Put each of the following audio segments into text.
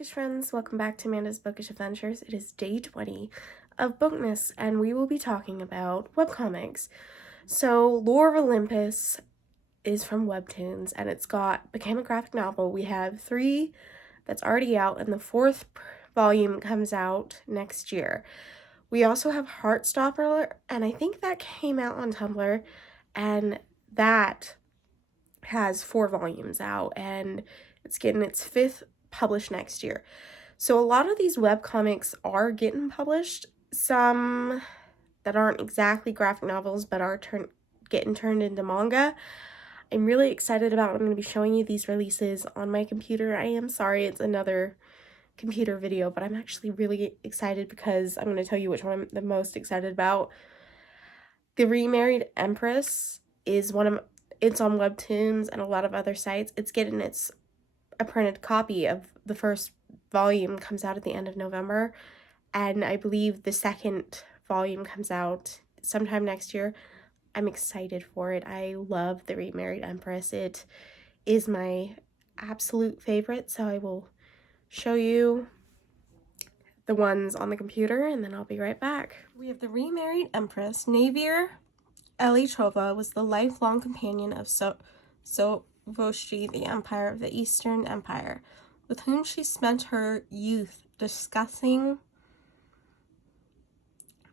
bookish friends, welcome back to Amanda's Bookish Adventures. It is day 20 of Bookmas, and we will be talking about webcomics. So, Lore of Olympus is from Webtoons, and it's became a graphic novel. We have 3 that's already out, and the 4th volume comes out next year. We also have Heartstopper, and I think that came out on Tumblr, and that has 4 volumes out, and it's getting its 5th published next year. So a lot of these webcomics are getting published. Some that aren't exactly graphic novels but are getting turned into manga. I'm really excited about it. I'm going to be showing you these releases on my computer. I am sorry it's another computer video, but I'm actually really excited because I'm going to tell you which one I'm the most excited about. The Remarried Empress is it's on Webtoons and a lot of other sites. It's getting a printed copy of the first volume comes out at the end of November, and I believe the second volume comes out sometime next year. I'm excited for it. I love The Remarried Empress. It is my absolute favorite, so I will show you the ones on the computer and then I'll be right back. We have The Remarried Empress. Navier Elitrova was the lifelong companion of Voshti, the Empire of the Eastern Empire, with whom she spent her youth discussing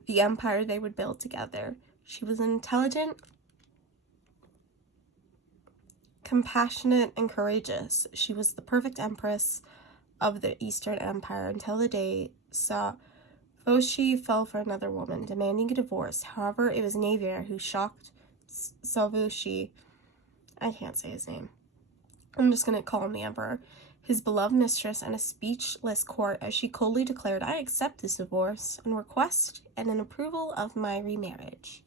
the empire they would build together. She was intelligent, compassionate, and courageous. She was the perfect empress of the Eastern Empire until the day Voshti fell for another woman, demanding a divorce. However, it was Navier who shocked Salvushi. I can't say his name. I'm just going to call him the Emperor. His beloved mistress and a speechless court as she coldly declared, "I accept this divorce and request and an approval of my remarriage."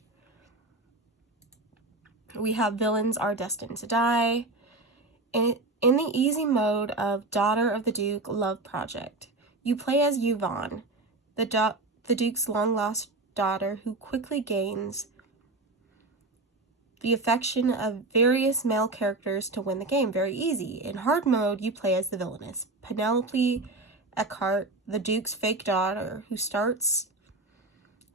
We have Villains Are Destined to Die. In the easy mode of Daughter of the Duke Love Project, you play as Yvonne, the Duke's long-lost daughter who quickly gains the affection of various male characters to win the game. Very easy. In hard mode, you play as the villainess, Penelope Eckhart, the Duke's fake daughter, who starts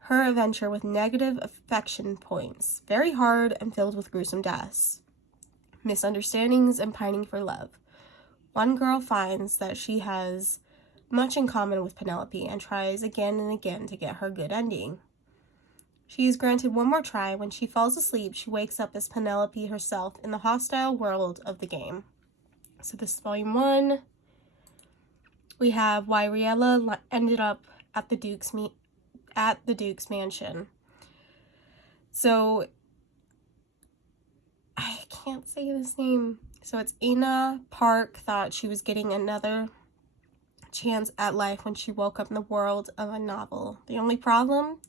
her adventure with negative affection points. Very hard and filled with gruesome deaths, misunderstandings, and pining for love. One girl finds that she has much in common with Penelope and tries again and again to get her good ending. She is granted one more try. When she falls asleep, she wakes up as Penelope herself in the hostile world of the game. So this is volume 1. We have why Riella ended up at the Duke's mansion. So I can't say his name. So it's Ina Park thought she was getting another chance at life when she woke up in the world of a novel. The only problem?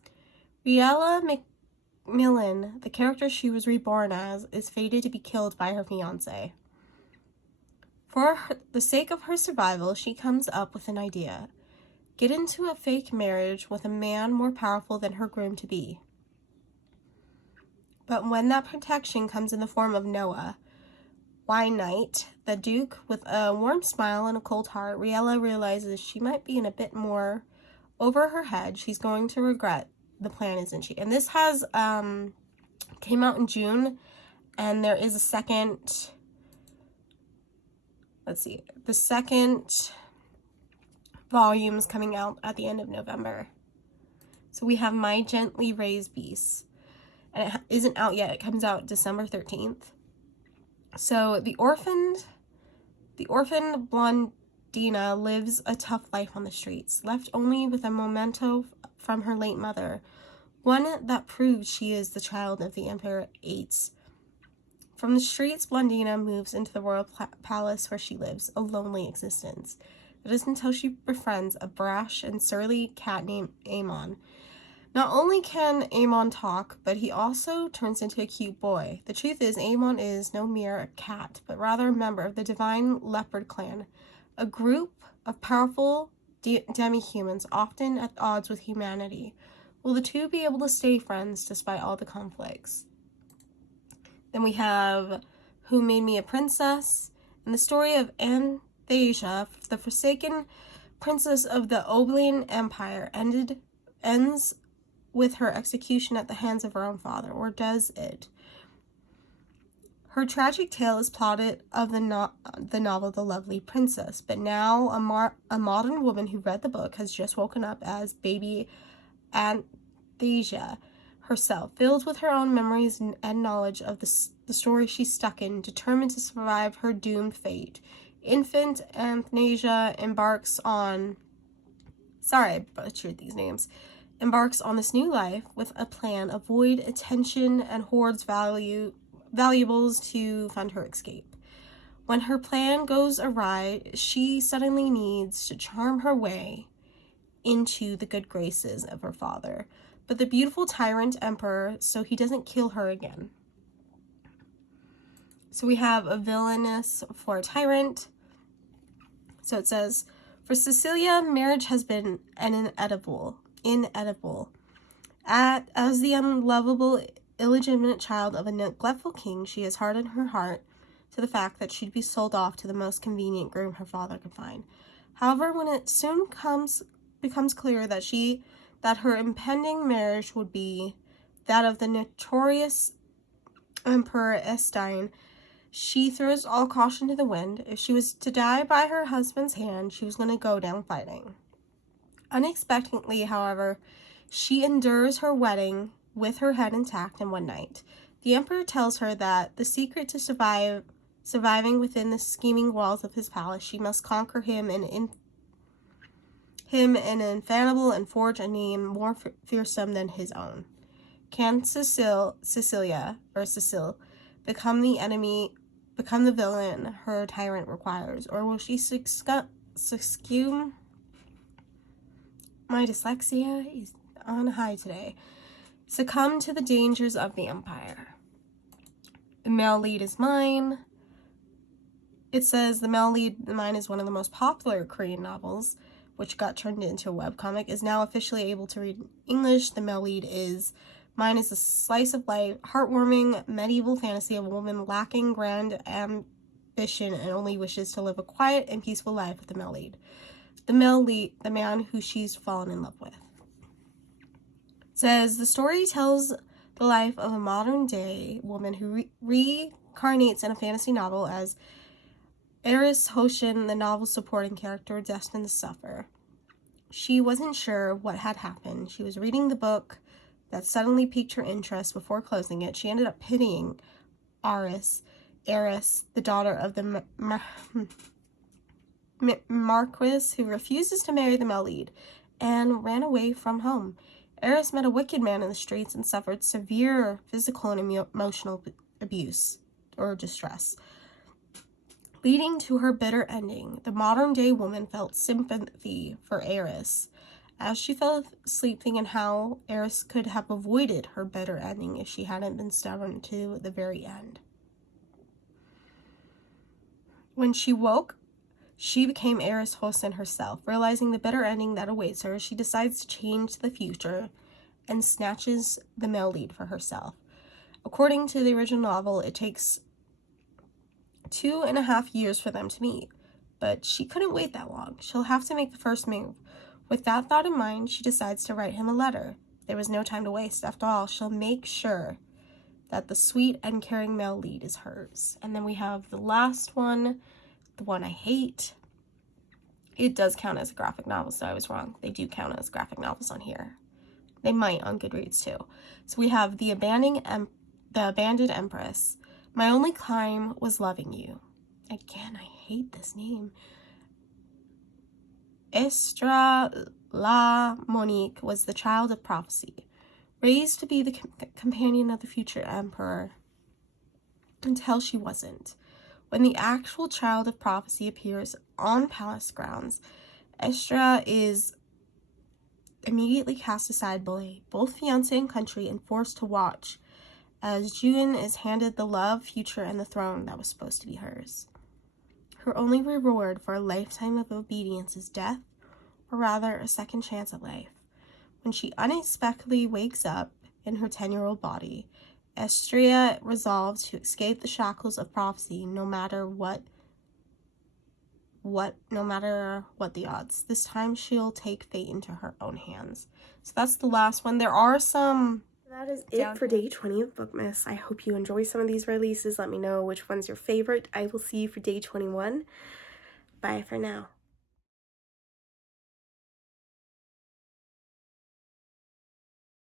Riella McMillan, the character she was reborn as, is fated to be killed by her fiancé. For the sake of her survival, she comes up with an idea. Get into a fake marriage with a man more powerful than her groom-to-be. But when that protection comes in the form of Noah, Knight, the Duke, with a warm smile and a cold heart, Riella realizes she might be in a bit more over her head. She's going to regret the plan, isn't she? And this has came out in June, and there is a second, the second volume is coming out at the end of November. So we have My Gently Raised Beasts, and it isn't out yet. It comes out December 13th. So the orphaned Blondina lives a tough life on the streets, left only with a memento from her late mother, one that proves she is the child of the Emperor Ates. From the streets, Blondina moves into the royal palace where she lives a lonely existence. It is until she befriends a brash and surly cat named Amon. Not only can Amon talk, but he also turns into a cute boy. The truth is, Amon is no mere cat, but rather a member of the Divine Leopard Clan, a group of powerful demi-humans often at odds with humanity. Will the two be able to stay friends despite all the conflicts? Then we have Who Made Me a Princess, and the story of Thasia, the forsaken princess of the Oblian Empire, ends with her execution at the hands of her own father, or does it? Her tragic tale is plotted of the novel The Lovely Princess, but now a modern woman who read the book has just woken up as baby Anastasia herself, filled with her own memories and knowledge of the story she's stuck in, determined to survive her doomed fate. Infant Anastasia embarks on this new life with a plan, avoid attention, and hoards valuables to fund her escape. When her plan goes awry, she suddenly needs to charm her way into the good graces of her father, but the beautiful tyrant emperor, so he doesn't kill her again. So we have a villainess for a tyrant. So it says, for Cecilia, marriage has been inedible. As the unlovable, illegitimate child of a neglectful king, she has hardened her heart to the fact that she'd be sold off to the most convenient groom her father could find. However, when it soon becomes clear that her impending marriage would be that of the notorious Emperor Estein, she throws all caution to the wind. If she was to die by her husband's hand, she was going to go down fighting. Unexpectedly, however, she endures her wedding with her head intact in one night. The emperor tells her that the secret to surviving within the scheming walls of his palace, she must conquer him an infallible and forge a name more fearsome than his own. Can Cecile become the villain her tyrant requires, or will she succumb? My dyslexia is on high today. Succumb to the dangers of the empire. The male lead is mine. It says the male lead, mine, is one of the most popular Korean novels, which got turned into a webcomic, is now officially able to read in English. The male lead is mine is a slice of life, heartwarming medieval fantasy of a woman lacking grand ambition and only wishes to live a quiet and peaceful life with the male lead. The male lead, the man who she's fallen in love with. It says the story tells the life of a modern day woman who reincarnates in a fantasy novel as Eris Hoshin, the novel's supporting character, destined to suffer. She wasn't sure what had happened. She was reading the book that suddenly piqued her interest. Before closing it, she ended up pitying Eris, the daughter of the Marquis, who refuses to marry the male lead, and ran away from home. Eris met a wicked man in the streets and suffered severe physical and emotional abuse or distress, leading to her bitter ending. The modern-day woman felt sympathy for Eris, as she fell asleep thinking how Eris could have avoided her bitter ending if she hadn't been stubborn to the very end. When she woke, she became Eris Hosen herself. Realizing the bitter ending that awaits her, she decides to change the future and snatches the male lead for herself. According to the original novel, it takes 2.5 years for them to meet, but she couldn't wait that long. She'll have to make the first move. With that thought in mind, she decides to write him a letter. There was no time to waste. After all, she'll make sure that the sweet and caring male lead is hers. And then we have the last one, the one I hate. It does count as a graphic novel, so I was wrong. They do count as graphic novels on here. They might on Goodreads too. So we have The Abandoned Empress. My only crime was loving you. Again, I hate this name. Estra La Monique was the child of prophecy, raised to be the companion of the future emperor, until she wasn't. When the actual child of prophecy appears on palace grounds, Estra is immediately cast aside by both fiancé and country and forced to watch as June is handed the love, future, and the throne that was supposed to be hers. Her only reward for a lifetime of obedience is death, or rather a second chance at life. When she unexpectedly wakes up in her 10-year-old body, Estria resolves to escape the shackles of prophecy no matter what no matter what the odds. This time she'll take fate into her own hands. So that's the last one. There are some... That is it for day 20 of Bookmas. I hope you enjoy some of these releases. Let me know which one's your favorite. I will see you for day 21. Bye for now.